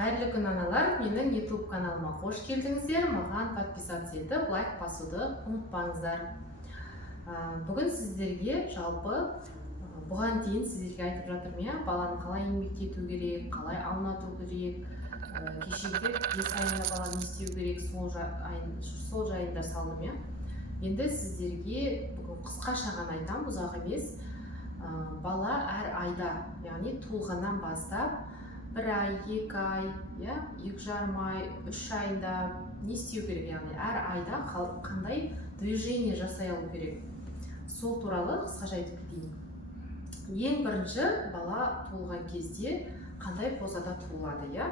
Қайырлы күн аналар, менің YouTube каналыма қош келдіңіздер. Маған подписаться етіп, лайк басуды ұмытпаңыздар. Бүгін сіздерге жалпы бұған дейін сіздерге айтып жатырмын, баланы қалай еңбектету керек, қалай аунату керек, кешегі 5 айында баланы не істеу керек, сол жайында салдым. Енді сіздерге бүгін қысқаша ғана айтамын, ұзақ емес. Бала әр айда, яғни туылғаннан бастап 1 ай, 2 ай, 2,5 ай, 3 айында не істеу керек, яғни әр айда қандай движение жасай алу керек. Сол туралы қысқаша айтып кетейін. Ең бірінші, бала туылған кезде қандай позада туылады,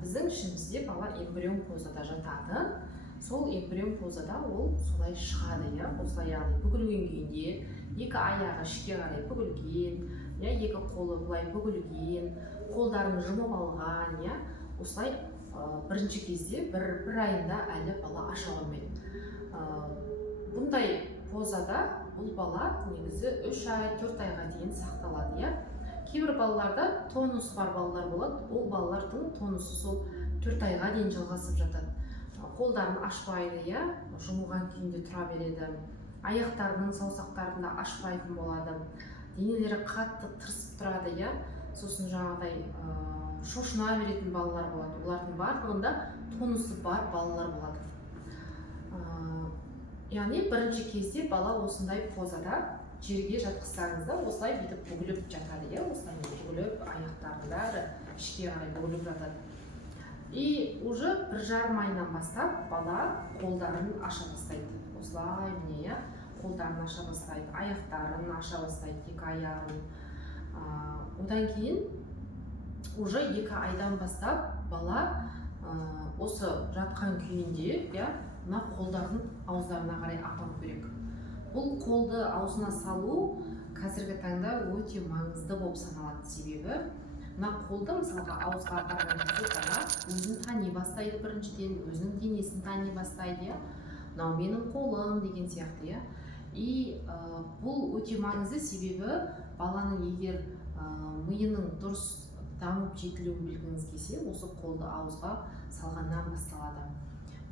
біздің ішімізде бала эмбрион позада жатады. Сол эмбрион позада ол солай шығады, осылай, яғни бүгілген күйінде, 2 аяғы ішке қарай бүгілген, 2 қолы былай бүгілген, қолдарын жұмып алған, осылай бірінші кезде бір айында әлі бала аша алмайды. Бұндай позада бұл бала негізі 3 ай, 4 айға дейін сақталады. Кейбір балаларда тонус бар балалар болады, ол балалардың тонусы сол 4 айға дейін жалғасып жатады. Қолдарын ашпайды, жұмылған күйінде тұра береді. Аяқтарының саусақтарында ашпайтын болады. Денелері қатты тырысып тұрады, сосын жаңағыдай шошына беретін балалар болады. Олардың барлығында тонусы бар балалар болады. Яғни бірінші кезде бала осындай позада жерге жатқызсаңызда осылай бүйтіп бүгіліп жатады, осылай бүгіліп, аяқтарында ішке қарай бүгіліп жатады. И уже 1,5 айынан бастап бала қолдарын аша бастайды. Осылай міне, қолдарын аша бастайды, аяқтарын аша бастайды, 2 аяғын. Одан кейін уже 2 айдан бастап бала осы жатқан күйінде, мына қолдарын ауыздарына қарай апару керек. Бұл қолды аузына салу қазіргі таңда өте маңызды болып саналады, себебі мына қолды мысалға ауызға апарған кезде бала өзін тани бастайды, біріншіден өзінің денесін тани бастайды, мынау менің қолым деген сияқты. И бұл өте маңызды, себебі баланың егер миының дұрыс дамып жетілуін білгіңіз келсе, осы қолды ауызға салғаннан басталады.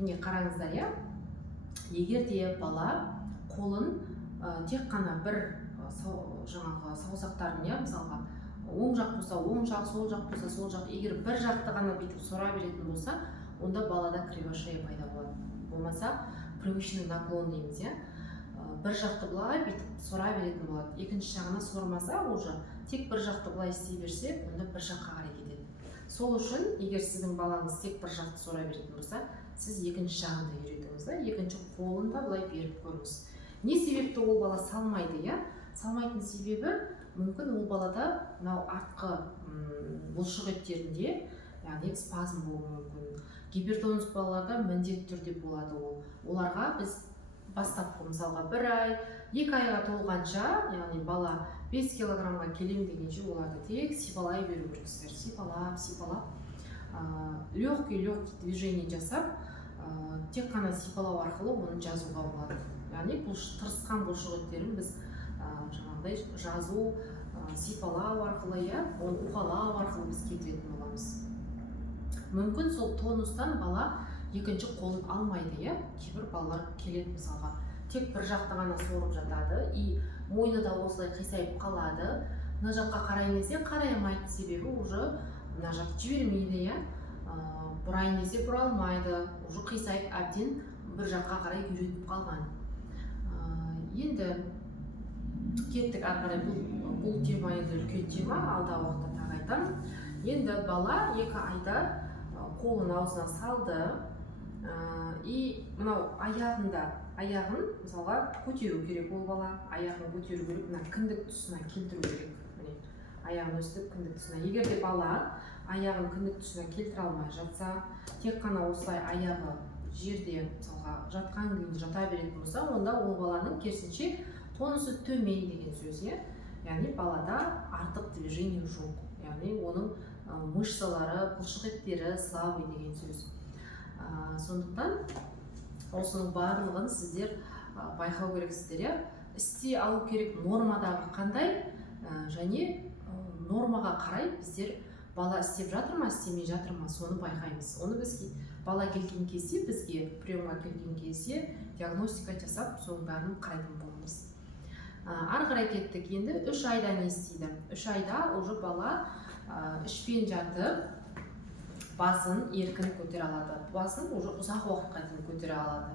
Міне қараңыздар, егер де бала қолын тек қана бір жаңағы саусақтарын, мысалға оң жақ болса оң жақ, сол жақ болса сол жақ, егер бір жақты ғана бүйтіп сұра беретін болса, онда балада кривошея пайда болады. Болмаса привычный наклон дейміз, бір жақты былай бүйтіп сұра беретін болады. Екінші жағына сормаса, уже тек бір жақты былай істей берсе, онда бір жаққа қарай кетеді. Сол үшін, егер сіздің балаңыз тек бір жақты сұра беретін болса, сіз екінші жағында үйретіңіз, екінші қолын да былай беріп көріңіз. Не себепті ол бала салмайды, салмайтын себебі мүмкін ол балада мынау артқы бұлшық еттерінде, яғни спазм болуы мүмкін. Гипертонус балаларда міндетті түрде болады ол. Оларға біз бастапқы мысалға 1 ай, 2 айға толғанша, яғни бала 5 килограммға келем дегенше оларды тек сипалай беру керексіздер. Сипалап, легкий движение жасап, тек қана сипалау арқылы оны жазуға болады. Яғни тырысқан бұлшық еттерін біз жаңағыдай жазу, сипалау арқылы, оны уқалау арқылы біз кетіретін боламыз. Мүмкін сол тонустан бала екінші қолын алмайды, кейбір балалар келеді мысалға, тек бір жақты ғана сорып жатады, и мойны да осылай қисайып қалады. Мына жаққа қараймесе қарай алмайды, себебі уже мына жақ жібермейді, бұрайын десе бұра алмайды, уже қисайып әбден бір жаққа қарай үйретіп қалған. Енді кеттік ары қарай, бұл тема енді үлкен тема, алдағы уақытта тағы айтамын. Енді бала 2 айда қолын аузына салды, и мынау аяғын мысалға көтеру керек, ол бала аяғын көтеру керек, мына кіндік тұсына келтіру керек. Аяғын өстіп кіндік тұсына. Егер де бала аяғын кіндік тұсына келтіре алмай жатса, тек қана осылай аяғы жерде мысалға жатқан күйінде жата беретін болса, онда ол баланың керісінше тонусы төмен деген сөз, яғни балада артық движение жоқ, яғни оның мышцалары, бұлшық еттері слабый деген сөз. Сондықтан осының барлығын сіздер байқау керексіздер, істей алу керек нормадағы қандай, және нормаға қарай біздер бала істеп жатыр ма істемей жатыр ма соны байқаймыз. Оны біз бала келген кезде, бізге приемға келген кезде диагностика жасап соның бәрін қарайтын боламыз. Ары қарай кеттік. Енді 3 айда не істейді? 3 айда уже бала ішпен жатып басын еркін көтере алады. Басын уже ұзақ уақытқа дейін көтере алады.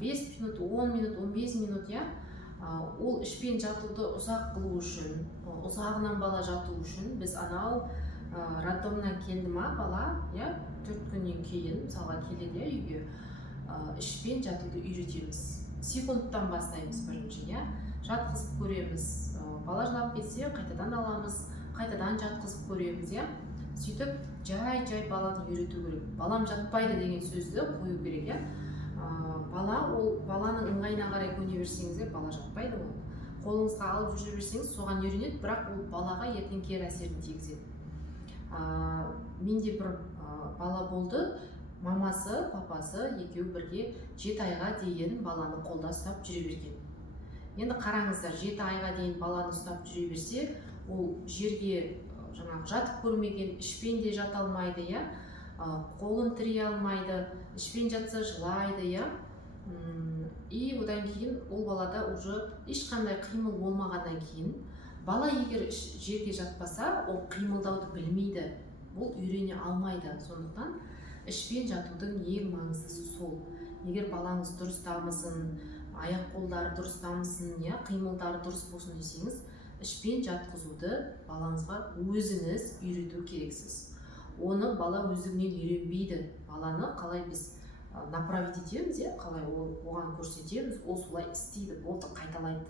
5 минут, 10 минут, 15 минут, я. Ол ішпен жатуды ұзақ қылу үшін, ұзағынан бала жату үшін біз анау роддомнан келді ма бала, я, 4 күннен кейін мысалға келеді үйге, ішпен жатуды үйретеміз. Секундтан бастаймыз бірінші, я. Жатқызып көреміз. Бала жылап кетсе, қайтадан аламыз, қайтадан жатқызып көреміз, я. Сөйтіп, жай баланы үйрету керек. Балам жатпайды деген сөзді қою керек, я. Баланың ыңғайына қарай көне берсеңіздер, бала жатпайды ол. Қолыңызға алып жүре берсеңіз, соған үйренеді, бірақ ол балаға ертең кері әсерін тигізеді. Менде бір бала болды, мамасы, папасы екеуі бірге 7 айға дейін баланы қолда ұстап жүре берген. Енді қараңыздар, 7 айға дейін баланы ұстап жүре берсе, ол жерге жатып көрмеген, ішпен де жата алмайды, я. Қолын тірей алмайды, ішпен жатса жылайды, я. И одан кейін ол балада уже ешқандай қимыл болмағаннан кейін, бала егер жерге жатпаса, ол қимылдауды білмейді, ол үйрене алмайды. Сондықтан ішпен жатудың ең маңыздысы сол. Егер балаңыз дұрыс дамысын, аяқ қолдары дұрыс дамысын, қимылдары дұрыс болсын десеңіз, ішпен жатқызуды балаңызға өзіңіз үйрету керексіз. Оны бала өздігінен үйренбейді. Баланы қалай біз направить етеміз, қалай оған көрсетеміз, ол солай істейді, болды қайталайды.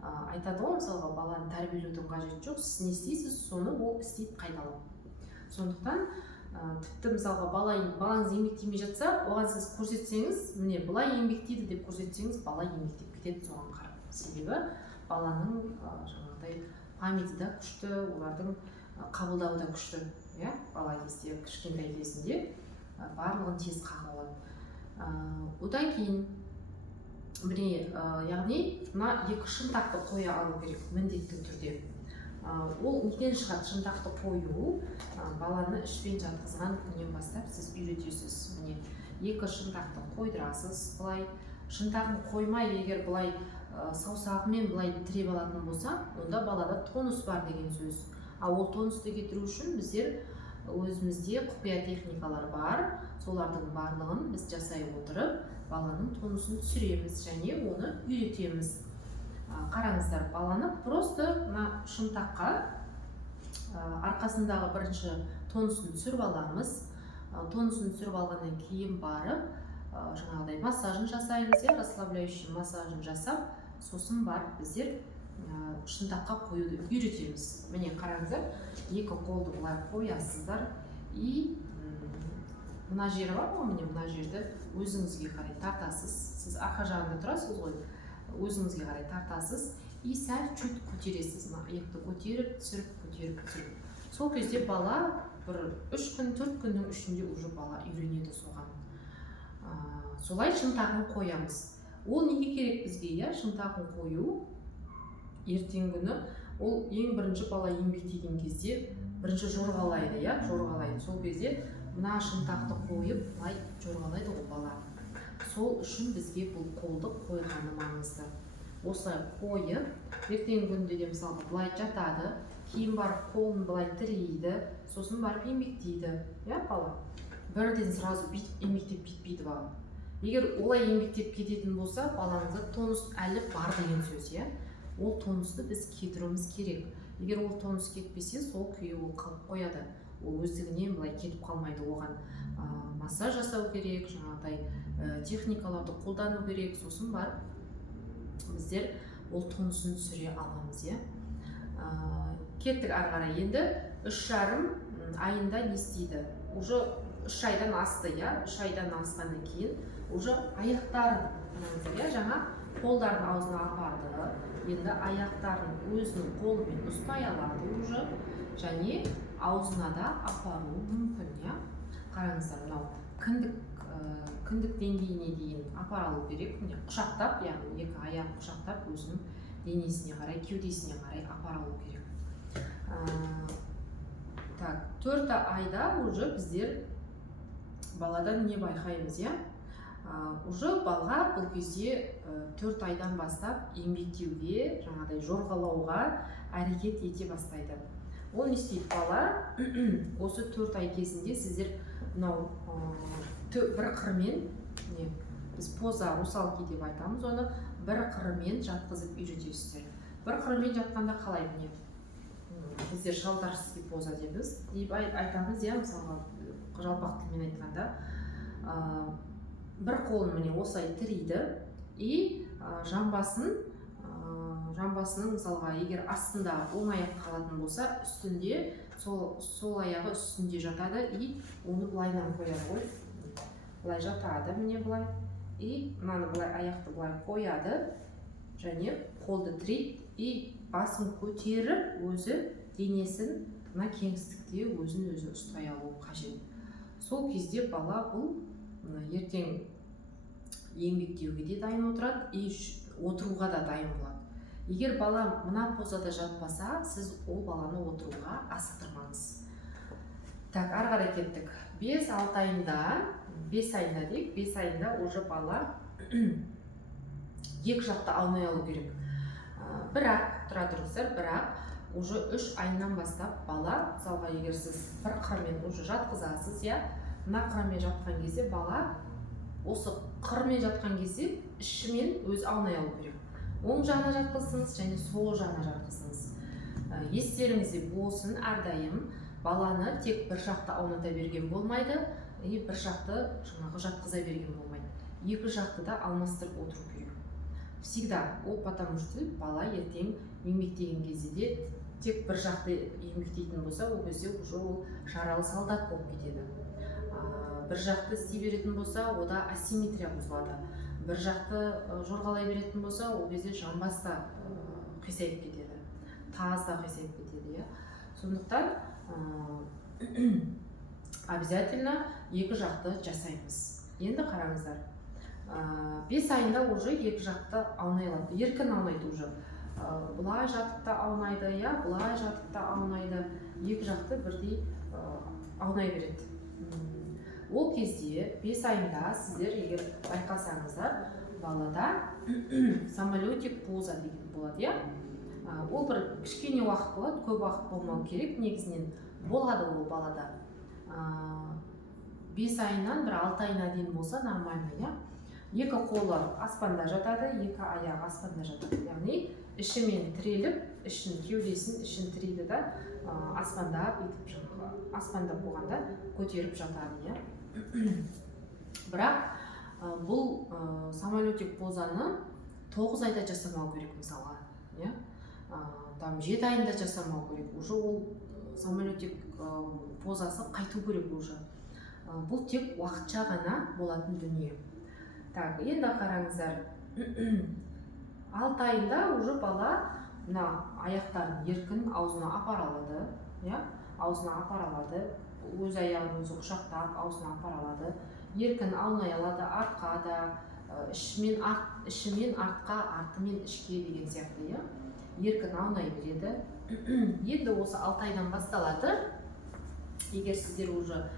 Айтады ғой, мысалға, баланы тәрбиелеудің қажеті жоқ, сіз не істейсіз, соны ол істейді қайталап. Сондықтан тіпті мысалға балаңыз еңбектемей жатса, оған сіз көрсетсеңіз, міне былай еңбектейді деп көрсетсеңіз, бала еңбектеп кетеді соған қарап. Себебі баланың жаңағыдай памяті да күшті, олардың қабылдауы да күшті. Бала кезде, кішкентай кезінде барлығын тез қағып алады. Одан кейін міне, яғни мына 2 шынтақты қоя алу керек міндетті түрде. Ол неден шығады шынтақты қою? Баланы ішпен жатқызған күннен бастап сіз үйретесіз. Міне 2 шынтақты қойдырасыз. Былай шынтағын қоймай, егер былай саусағымен былай тіреп алатын болса, онда балада тонус бар деген сөз. Ол тонусты кетіру үшін біздер өзімізде құпия техникалар бар. Солардың барлығын біз жасай отырып, баланың тонусын түсіреміз және оны үйретеміз. Қараңыздар, баланы просто шынтаққа арқасындағы бірінші тонусын түсіріп аламыз. Тонусын түсіріп алғаннан кейін барып, жаңағыдай массажын жасаймыз, расслабляющий массажын жасап, сосын барып біздер шынтаққа қоюды үйретеміз. Міне қараңыздар, 2 қолды бұлай қоясыздар и мына жері бар ғой, міне мына жерді өзіңізге қарай тартасыз. Сіз арқа жағында тұрасыз ғой, өзіңізге қарай тартасыз и сәл чуть көтересіз. Аяқты көтеріп, түсіріп, көтеріп, түсіріп. Сол кезде бала бір 3 күн, 4 күннің ішінде уже бала үйренеді соған. Солай шынтағын қоямыз. Ол неге керек бізге, шынтағын қою? Ертең күні ол ең бірінші бала еңбектеген кезде бірінші жорғалайды, жорғалайды. Сол кезде мына шынтақты қойып, былай жорғалайды ол бала. Сол үшін бізге бұл қолды қойғаны маңызды. Осылай қойып, ертең күнде де мысалға былай жатады, кейін барып қолын былай тірейді, сосын барып еңбектейді, бала. Бірден сразу еңбектеп кетпейді бала. Егер олай еңбектеп кететін болса, балаңызда тонус әлі бар деген сөз, ол тонусты біз кетіруіміз керек. Егер ол тонус кетпесе, сол күйі ол қалып қояды. Ол өздігінен былай кетіп қалмайды. Оған массаж жасау керек, жаңағыдай техникаларды қолдану керек. Сосын барып біздер ол тонусын түсіре аламыз. Кеттік ары қарай. Енді 3,5 айында не істейді? Уже 3 айдан асты, 3 айдан асқаннан кейін уже аяқтарын, жаңа қолдарын аузына апарды. Енді аяқтарын өзінің қолымен ұстай алады уже, және аузына да апару мүмкін. Қараңыздар, мынау кіндік деңгейіне дейін апаралу керек. Құшақтап, яғни 2 аяқ құшақтап өзінің денесіне қарай, кеудесіне қарай апаралу керек. Так, 4 айда уже біздер баладан не байқаймыз, иә? Уже балға бұл кезде 4 айдан бастап еңбектеуге, жаңағыдай жорғалауға әрекет ете бастайды. Ол не істейді бала? Осы 4 ай кезінде сіздер мынау бір қырмен, біз поза русалки деп айтамыз, оны бір қырмен жатқызып үйретесіздер. Бір қырмен жатқанда қалай, міне біздер шалдарский поза дейміз, деп айтамыз, иә, мысалға жалпақ тілмен айтқанда, бір қолын міне осылай тірейді и жамбасының мысалға егер астында оң аяқ қалатын болса, үстінде сол аяғы үстінде жатады и оны былайдан қояды ғой. Былай жатады, міне былай. И мынаны былай аяқты былай қояды және қолды тірейді и басын көтеріп өзі денесін мына кеңістікте өзін-өзі ұстай алу қажет. Сол кезде бала бұл ертең еңбектеуге де дайын отырады и отыруға да дайын болады. Егер бала мына позада жатпаса, сіз ол баланы отыруға асықтырмаңыз. Так, ары қарай кеттік. 5-6 айында, 5 айында дейік, 5 айында уже бала екі жақты аунай алу керек. Бірақ, тұра тұрыңыздар, бірақ уже 3 айынан бастап бала, мысалға егер сіз бір қырмен уже жатқызасыз, иә, мына қырмен жатқан кезде бала осы қырмен жатқан кезде ішімен өз аунай алу керек. Оң жағына жатқызсыңыз және сол жағына жатқызсыңыз. Естеріңізде болсын, әрдайым баланы тек бір жақты ауната берген болмайды, и бір жақты жаңағы жатқыза берген болмайды. Екі жақты да алмастырып отыру керек. Всегда, ол потому что бала ертең еңбектеген кезде де тек бір жақты еңбектейтін болса, ол кезде уже ол жаралы солдат болып кетеді. Бір жақты істей беретін болса, ода асимметрия бұзылады. Бір жақты жорғалай беретін болса, ол кезде жамбас та қисайып кетеді, таз да қисайып кетеді. Сондықтан обязательно екі жақты жасаймыз. Енді қараңыздар, 5 айында уже екі жақты аунай алады, еркін аунайды уже. Бұлай жатып та аунайды, бұлай жатып та аунайды, екі жақты бірдей аунай береді. Ол кезде 5 айында сіздер егер байқасаңыздар, балада самолетик поза деген болады, иә? Ол бір кішкене уақыт болады, көп уақыт болмау керек, негізінен болады ол балада. 5 айынан бір 6 айына дейін болса нормально, иә? Екі қолы аспанда жатады, екі аяғы аспанда жатады. Яғни ішімен тіреліп, кеудесін ішін тірейді да, аспанда болғанда көтеріп жатады, иә? Бірақ бұл самолетик позаны 9 айда жасамау керек мысалға, иә? 7 айында жасамау керек, уже ол самолетик позасы қайту керек уже. Бұл тек уақытша ғана болатын дүние. Так, енді қараңыздар, 6 айында уже бала аяқтарын еркін аузына апара алады, аузына апара алады, өз аяғын өзі құшақтап аузына апара алады, еркін аунай алады, артқа да, ішімен артқа, артымен ішке деген сияқты, еркін аунай береді. Енді осы 6 айдан басталады, егер сіздер уже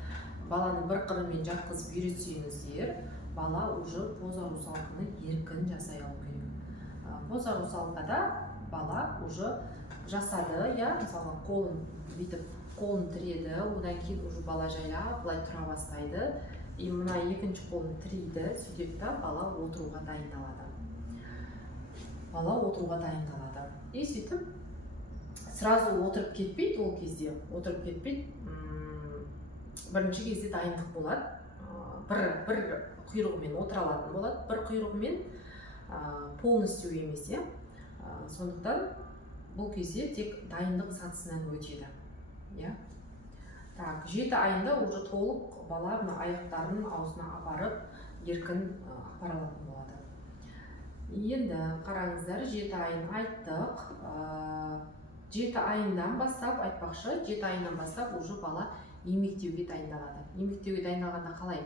баланы бір қырымен жатқызып үйретсеңіздер, бала уже поза русалканы еркін жасай алу керек. Поза русалкада бала уже жасады, мысалға қолын бүйтіп қолын тіреді, одан кейін уже бала жайлап былай тұра бастайды, и мына екінші қолын тірейді, сөйтеді да бала отыруға дайындалады. И сөйтіп сразу отырып кетпейді, ол кезде отырып кетпейді. Бірінші кезде дайындық болады, бір құйрығымен отыра алатын болады, бір құйрығымен полностью емес, сондықтан бұл кезде тек дайындық сатысынан өтеді. Так, 7 айында уже толық бала аяқтарын аузына апарып, еркін апара алатын болады. Енді қараңыздар, 7 айын айттық. 7 айынан бастап, айтпақшы, 7 айынан бастап уже бала еңбектеуге дайындалады. Еңбектеуге дайындалғанда қалай?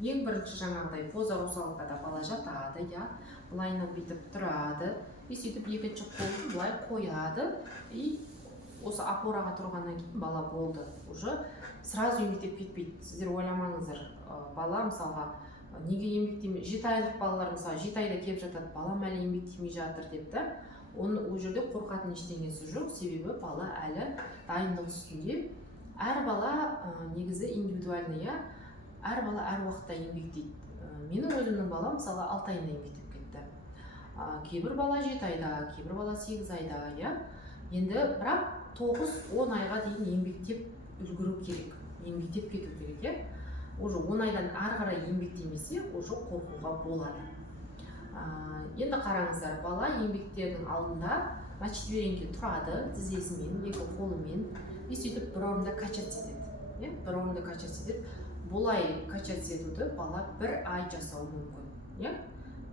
Ең бірінші жаңағыдай поза русалкада бала жатады, былайынан бүйтіп тұрады, и сөйтіп екінші қолын былай қояды, и осы опораға тұрғаннан кейін бала болды, уже сразу еңбектеп кетпейді. Сіздер ойламаңыздар, бала мысалға неге еңбектемей, 7 айлық балалар мысалы 7 айда келіп жатады, балам әлі еңбектемей жатыр деп та, оны ол жерде қорқатын ештеңесі жоқ, себебі бала әлі дайындық үстінде. Әр бала негізі индивидуальный, әр бала әр уақытта еңбектейді. Менің өзімнің балам мысалы 6 айында еңбектеп кетті. Кейбір бала 7 айда, кейбір бала 8 айда, енді бірақ 9-10 айға дейін еңбектеп үлгеру керек, еңбектеп кету керек, уже 10 айдан ары қарай еңбектемесе, уже қорқуға болады. Енді қараңыздар, бала еңбектердің алдында на четвереньке тұрады, тізесімен, екі қолымен, и сөйтіп бір орында качаться етеді. Бір орында качаться етеді. Бұлай качаться етуді бала 1 ай жасауы мүмкін.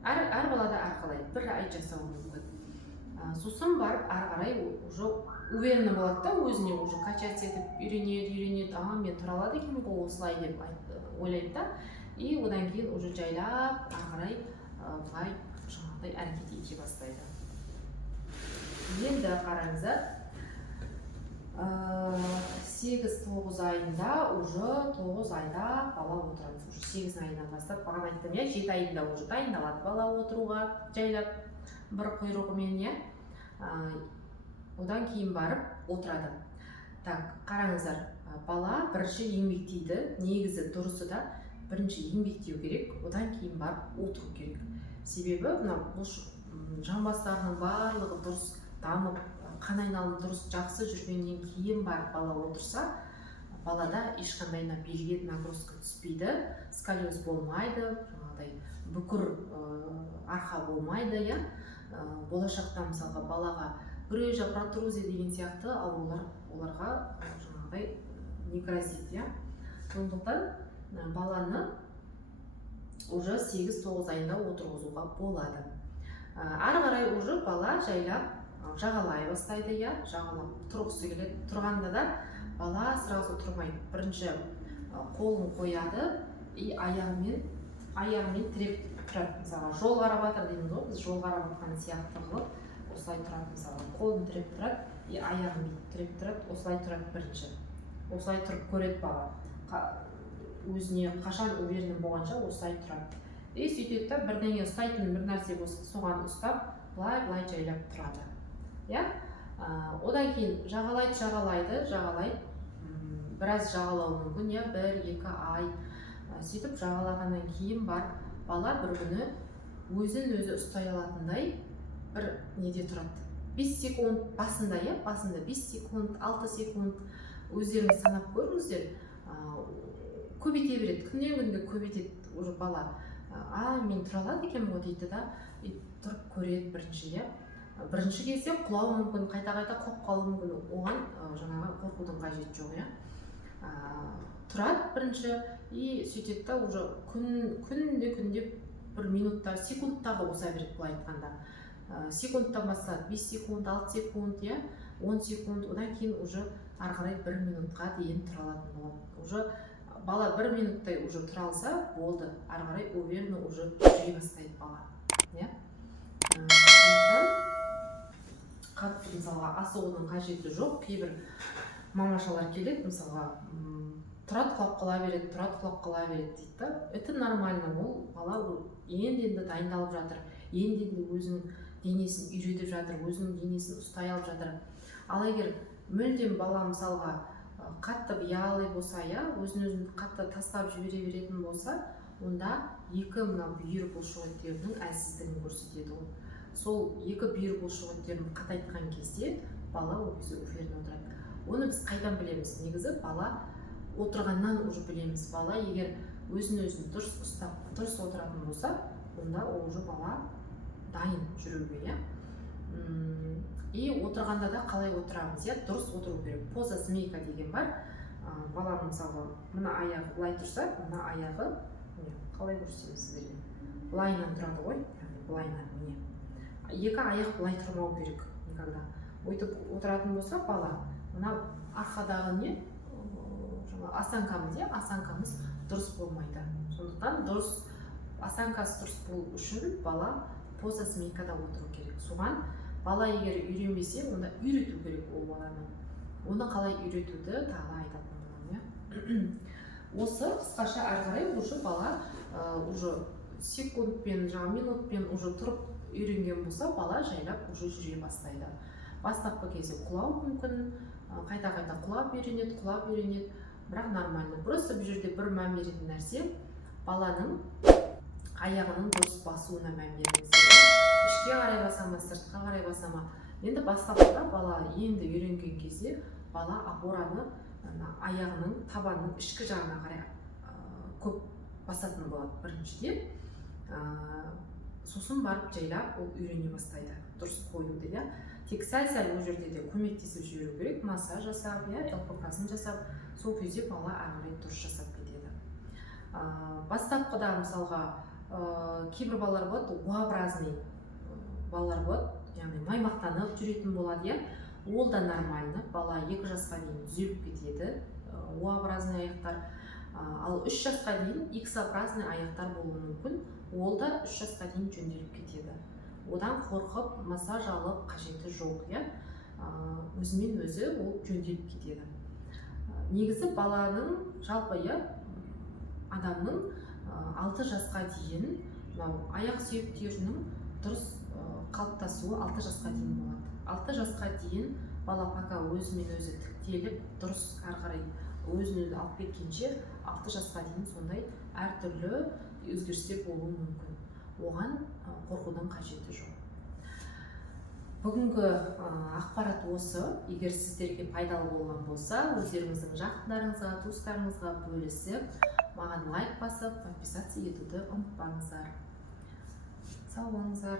Әр балада әрқалай 1 ай жасауы мүмкін. Сосын барып ары қарай уже уверенно болады да, өзіне уже качаться етіп үйренеді, мен тұра алады екен ғой осылай деп ойлайды да, и одан кейін уже жайлап ары қарай былай жаңағыдай әрекет ете бастайды. Енді қараңыздар, 8-9 айында уже 9 айда бала отырады. Уже 8 айынан бастап, бағана айттым, 7 айында уже дайындалады бала отыруға жайлап бір құйрығымен, одан кейін барып отырады. Так, қараңыздар, бала бірінші еңбектейді, негізі дұрысы да бірінші еңбектеу керек, одан кейін барып отыру керек. Себебі бұл жамбастарының барлығы дұрыс дамып, қан айналымы дұрыс жақсы жүргеннен кейін барып бала отырса, балада ешқандай белге нагрузка түспейді, сколиоз болмайды, бүкір арқа болмайды. Болашақта мысалға балаға грыжа, протрузия деген сияқты аурулар оларға жаңағыдай не грозит. Сондықтан баланы уже 8-9 айында отырғызуға болады. Ары қарай уже бала жайлап жағалай бастайды, жағалап тұрғысы келеді. Тұрғанда да бала сразу тұрмайды. Бірінші қолын қояды и аяғымен тіреп тұрады. Мысалы, жол қарап жатыр дейміз ғой, біз жол қарап жатқан сияқты қылып осылай тұрады. Мысалы, қолын тіреп тұрады и аяғын тіреп тұрады, осылай тұрады бірінші. Осылай тұрып көреді бала. Өзіне қашан уверен болғанша осылай тұрады. И сөйтеді да бірдеңе ұстайтын бір нәрсе болса, соған ұстап, былай жайлап тұрады. Одан кейін жағалайды, біраз жағалау мүмкін, 1-2 ай. Сөйтіп жағалағаннан кейін бар бала бір күні өзін-өзі ұстай алатындай бір неде тұрады. 5 секунд басында, 5 секунд, 6 секунд өздеріңіз санап көріңіздер, көбейте береді, күннен күнге көбейтеді уже бала. Мен тұра алады екен ғой дейді да, тұрып көреді бірінші. Бірінші кезде құлауы мүмкін, қайта-қайта құлап қалуы мүмкін, оған жаңағы қорқудың қажеті жоқ. Тұрады бірінші, и сөйтеді да уже күнде бір минутта, секундтағы боса береді былай айтқанда. Секундтан бастады, 5 секунд, 6 секунд, 10 секунд, одан кейін уже ары қарай 1 минутқа дейін тұра алатын болады. Уже бала 1 минуттай уже тұра алса, болды, ары қарай уверенно уже жүре бастайды бала. Қатты мысалға асығудың қажеті жоқ. Кейбір мамашалар келеді, мысалға тұрады құлап қала береді дейді. Это нормально, ол бала енді дайындалып жатыр, енді өзінің денесін үйретіп жатыр, өзінің денесін ұстай алып жатыр. Ал егер мүлдем бала мысалға қатты биялый болса, өзін қатты тастап жібере беретін болса, онда екі бүйір бұлшықеттерінің әлсіздігін көрсетеді. Сол екі бүйір бұлшықеттерін қатайтқан кезде бала ол кезде уверенно отырады. Оны біз қайдан білеміз? Негізі бала отырғаннан уже білеміз. Бала егер өзін дұрыс ұстап, дұрыс отыратын болса, онда ол уже бала дайын жүруге. И отырғанда да қалай отырамыз? Дұрыс отыру керек. Поза змейка деген бар. Баланың мысалға мына аяғы былай тұрса, мына аяғы қалай көрсетемін сіздерге? Былайынан тұрады ғой, былайынан міне. Екі аяқ былай тұрмау керек никогда. Өйтіп отыратын болса бала, мына арқадағы не? Осанкамыз дұрыс болмайды. Сондықтан дұрыс осанкасы дұрыс болу үшін бала поза змейкада отыру керек. Соған бала егер үйренбесе, онда үйрету керек ол баланы. оны қалай үйретуді тағы айтатын боламын. Осы қысқаша ары қарай уже бала уже секундпен минутпен уже тұрып үйренген болса, бала жайлап уже жүре бастайды. Бастапқы кезде құлау мүмкін, қайта құлап үйренеді, бірақ нормально. Просто бұл жерде бір мән беретін нәрсе, баланың аяғының дұрыс басуына мән беріңіз. Ішке қарай басама, сыртқа қарай басама. Енді бастапқыда бала енді үйренген кезде бала опораны аяғының табанның ішкі жағына қарай көп басатын болады біріншіден. Сосын барып жайлап ол үйрене бастайды дұрыс қоюды. Тек сәл-сәл ол жерде де көмектесіп жіберу керек, массаж жасап, ЛПК-сын жасап, сол кезде бала ары қарай дұрыс жасап кетеді. Бастапқыда мысалға кейбір балалар болады, U-образный балалар болады, яғни маймақтанып жүретін болады, ол да нормально, бала 2 жасқа дейін түзеліп кетеді, U-образный аяқтар. Ал 3 жасқа дейін X-образный аяқтар болуы мүмкін, ол да 3 жасқа дейін жөнделіп кетеді. Одан қорқып, массаж алып қажеті жоқ, өзімен өзі ол жөнделіп кетеді. Негізі баланың жалпы адамның 6 жасқа дейін аяқ сүйектерінің дұрыс қалыптасуы 6 жасқа дейін болады. 6 жасқа дейін бала пока өзімен өзі тіктеліп, дұрыс ары қарай өзін өзі алып кеткенше 6 жасқа дейін сондай әртүрлі өзгерістер болуы мүмкін. Оған қорқудың қажеті жоқ. Бүгінгі ақпарат осы. Егер сіздерге пайдалы болған болса, өздеріңіздің жақындарыңызға, туыстарыңызға бөлісіп, маған лайк басып, подписаться етуді ұмытпаңыздар. Сау болыңыздар.